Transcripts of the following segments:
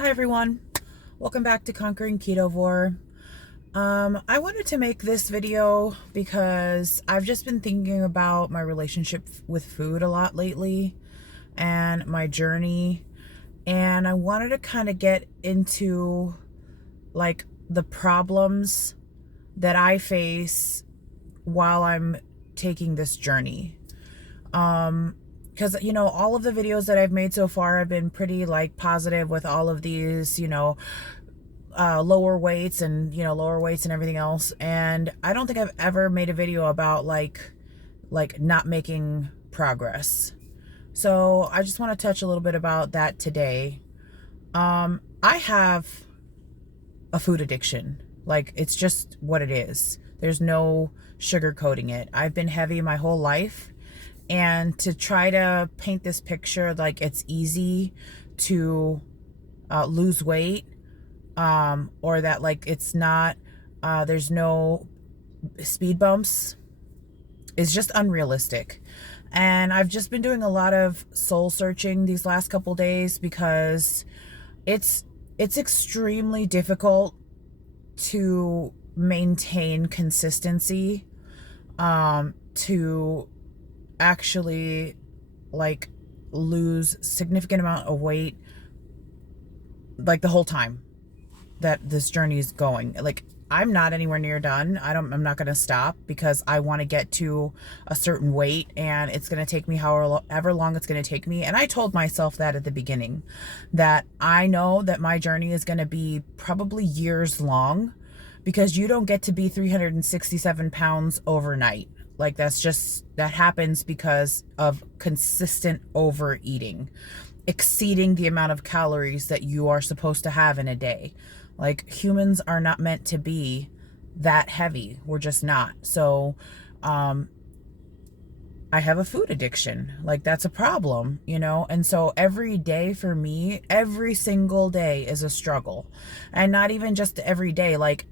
Hi everyone, welcome back to Conquering Ketovore. I wanted to make this video because I've just been thinking about my relationship with food a lot lately and my journey, and I wanted to kind of get into like the problems that I face while I'm taking this journey. Because, all of the videos that I've made so far have been pretty like positive with all of these, lower weights and, lower weights and everything else. And I don't think I've ever made a video about like not making progress. So I just want to touch a little bit about that today. I have a food addiction. Like, it's just what it is. There's no sugarcoating it. I've been heavy my whole life. And to try to paint this picture like it's easy to lose weight, or that like it's not, there's no speed bumps, is just unrealistic. And I've just been doing a lot of soul searching these last couple days because it's extremely difficult to maintain consistency, to actually like lose significant amount of weight like the whole time that this journey is going. Like, I'm not anywhere near done. I'm not going to stop because I want to get to a certain weight, and it's going to take me however long it's going to take me. And I told myself that at the beginning, that I know that my journey is going to be probably years long, because you don't get to be 367 pounds overnight. Like, that happens because of consistent overeating, exceeding the amount of calories that you are supposed to have in a day. Like, humans are not meant to be that heavy. We're just not. So, I have a food addiction. Like, that's a problem, And so every day for me, every single day is a struggle. And not even just every day, like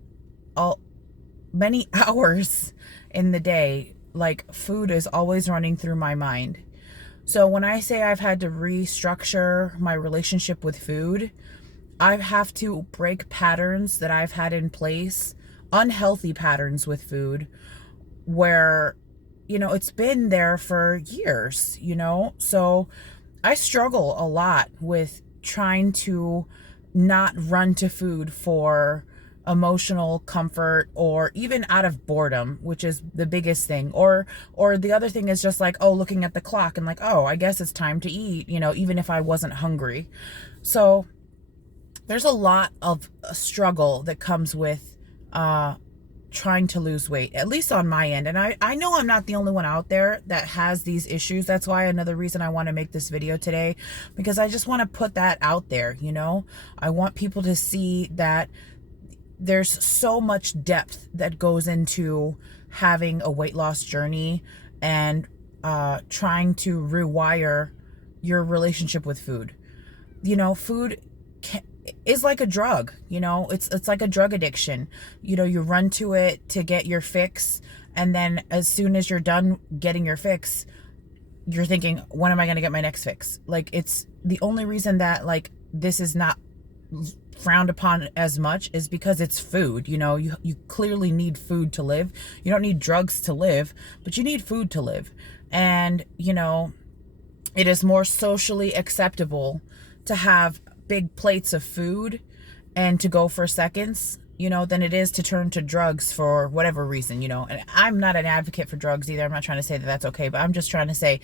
many hours in the day, like, food is always running through my mind. So when I say I've had to restructure my relationship with food, I have to break patterns that I've had in place, unhealthy patterns with food, where, it's been there for years, So I struggle a lot with trying to not run to food for emotional comfort, or even out of boredom, which is the biggest thing. Or the other thing is just like, looking at the clock and like, I guess it's time to eat, even if I wasn't hungry. So there's a lot of struggle that comes with trying to lose weight, at least on my end. And I know I'm not the only one out there that has these issues. That's why another reason I want to make this video today, because I just want to put that out there. I want people to see that there's so much depth that goes into having a weight loss journey and trying to rewire your relationship with food. Food is like a drug. It's like a drug addiction. You run to it to get your fix, and then as soon as you're done getting your fix, you're thinking, when am I going to get my next fix? Like, it's the only reason that like this is not frowned upon as much is because it's food. You clearly need food to live. You don't need drugs to live, but you need food to live. And it is more socially acceptable to have big plates of food and to go for seconds, than it is to turn to drugs for whatever reason. And I'm not an advocate for drugs either. I'm not trying to say that that's okay, but I'm just trying to say,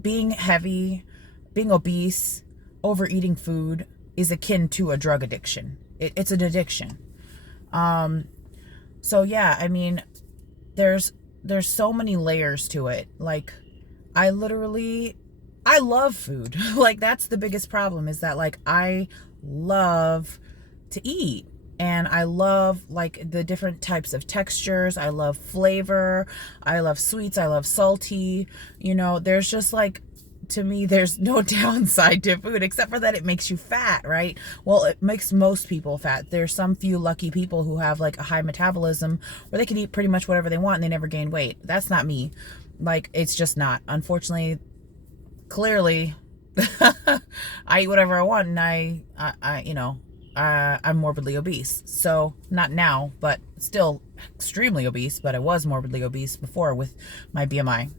being heavy, being obese, overeating food is akin to a drug addiction. It's an addiction. So yeah, I mean, there's so many layers to it. Like, I love food. Like, that's the biggest problem, is that like I love to eat, and I love like the different types of textures. I love flavor. I love sweets. I love salty. There's just like, to me, there's no downside to food except for that it makes you fat, right? Well, it makes most people fat. There's some few lucky people who have like a high metabolism where they can eat pretty much whatever they want and they never gain weight. That's not me. Like, it's just not. Unfortunately, clearly, I eat whatever I want, and I'm morbidly obese. So not now, but still extremely obese, but I was morbidly obese before with my BMI.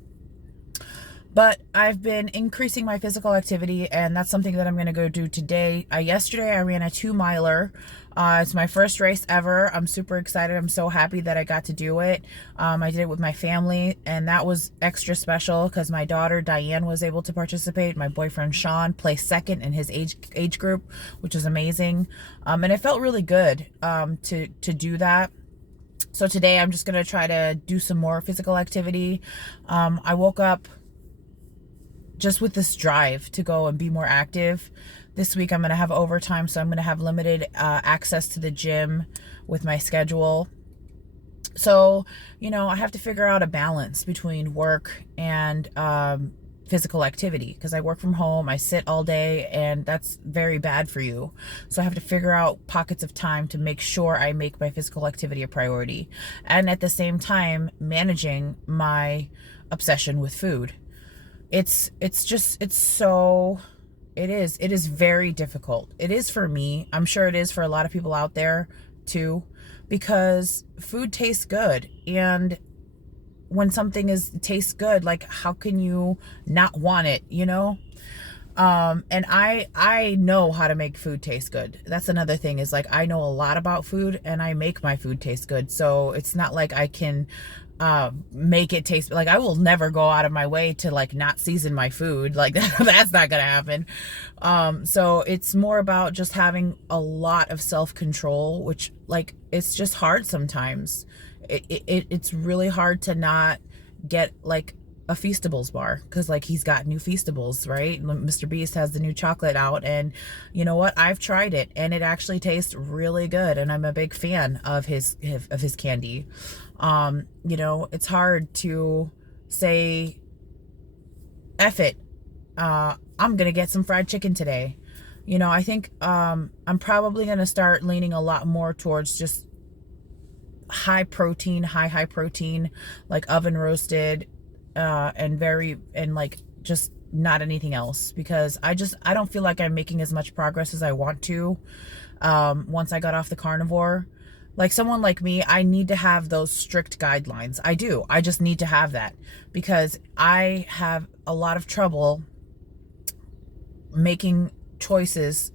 But I've been increasing my physical activity, and that's something that I'm going to go do today. Yesterday, I ran a 2-miler. It's my first race ever. I'm super excited. I'm so happy that I got to do it. I did it with my family, and that was extra special because my daughter, Diane, was able to participate. My boyfriend, Sean, placed second in his age group, which was amazing. And it felt really good to do that. So today, I'm just going to try to do some more physical activity. I woke up just with this drive to go and be more active. This week I'm going to have overtime, so I'm going to have limited access to the gym with my schedule. So, I have to figure out a balance between work and physical activity, because I work from home, I sit all day, and that's very bad for you. So I have to figure out pockets of time to make sure I make my physical activity a priority, and at the same time managing my obsession with food. It is very difficult. It is for me. I'm sure it is for a lot of people out there too, because food tastes good. And when something tastes good, like, how can you not want it, And I know how to make food taste good. That's another thing, is like, I know a lot about food and I make my food taste good. So it's not like I can make it taste like, I will never go out of my way to like not season my food. Like that's not gonna happen. So it's more about just having a lot of self-control, which, like, it's just hard sometimes. It's really hard to not get like a Feastables bar, because like he's got new Feastables, right? Mr. Beast has the new chocolate out, and you know what, I've tried it and it actually tastes really good, and I'm a big fan of his candy. It's hard to say, F it, I'm gonna get some fried chicken today. I think I'm probably gonna start leaning a lot more towards just high protein, like oven roasted, and like just not anything else, because I don't feel like I'm making as much progress as I want to. Once I got off the carnivore, like someone like me, I need to have those strict guidelines. I just need to have that, because I have a lot of trouble making choices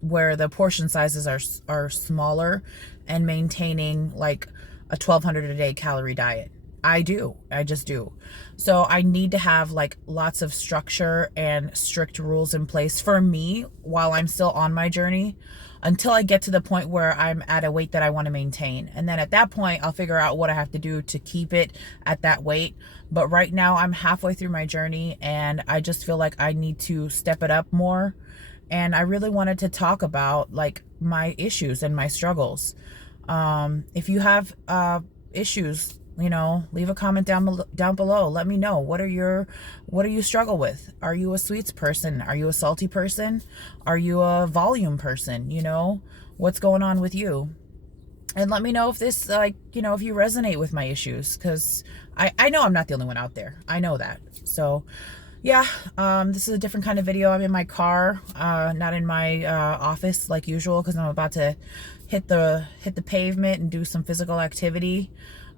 where the portion sizes are smaller and maintaining like a 1,200 a day calorie diet. I just do. So I need to have like lots of structure and strict rules in place for me while I'm still on my journey, until I get to the point where I'm at a weight that I want to maintain. And then at that point, I'll figure out what I have to do to keep it at that weight. But right now I'm halfway through my journey, and I just feel like I need to step it up more. And I really wanted to talk about like my issues and my struggles. If you have issues, leave a comment down below. Let me know, what do you struggle with? Are you a sweets person? Are you a salty person? Are you a volume person? What's going on with you? And let me know if this, like, if you resonate with my issues, because I know I'm not the only one out there. I know that. So yeah, this is a different kind of video. I'm in my car, not in my office like usual, because I'm about to hit the pavement and do some physical activity.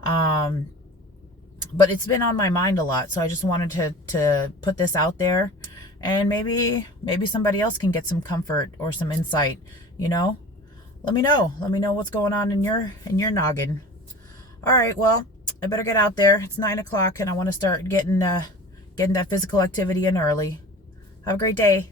But it's been on my mind a lot, so I just wanted to put this out there, and maybe somebody else can get some comfort or some insight. Let me know what's going on in your noggin. All right, well, I better get out there. It's 9 o'clock, and I want to start getting that physical activity in early. Have a great day.